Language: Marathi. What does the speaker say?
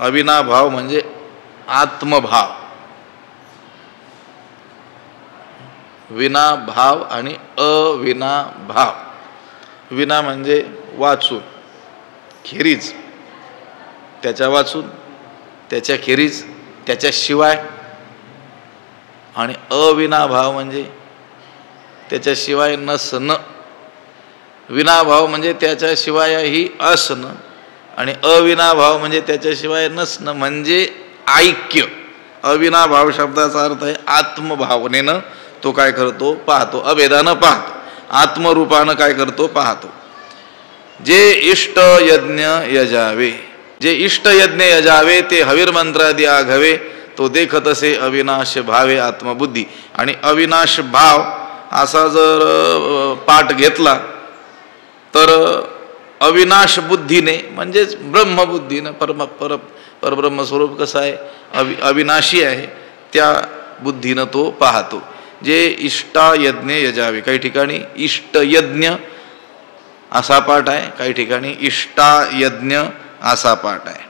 अविनाभाव म्हणजे आत्मभाव. विनाभाव आणि अविनाभाव. विना म्हणजे वाचून, खेरीज, त्याच्या वाचून, त्याच्या खेरीज, त्याच्याशिवाय. आणि अविनाभाव म्हणजे त्याच्याशिवाय नसणं. विनाभाव म्हणजे त्याच्याशिवायही असणं आणि अविनाभाव म्हणजे त्याच्याशिवाय नसणं म्हणजे ऐक्य. अविनाभाव शब्दाचा अर्थ आहे आत्मभावनेनं तो काय करतो, पाहतो, अभेदानं पाहतो, आत्मरूपानं काय करतो, पाहतो. जे इष्ट यज्ञ यजावे, जे इष्ट यज्ञ यजावे ते हवीर मंत्रादी आघवे, तो देखत असे अविनाश भावे आत्मबुद्धी. आणि अविनाश भाव असा जर पाठ घेतला तर अविनाश बुद्धीने म्हणजेच ब्रह्मबुद्धीनं परब्रह्मस्वरूप कसं आहे, अविनाशी आहे, त्या बुद्धीनं तो पाहतो. जे इष्टा यज्ञ यजावे, काही ठिकाणी इष्टयज्ञ असा पाठ आहे, काही ठिकाणी इष्टा यज्ञ असा पाठ आहे.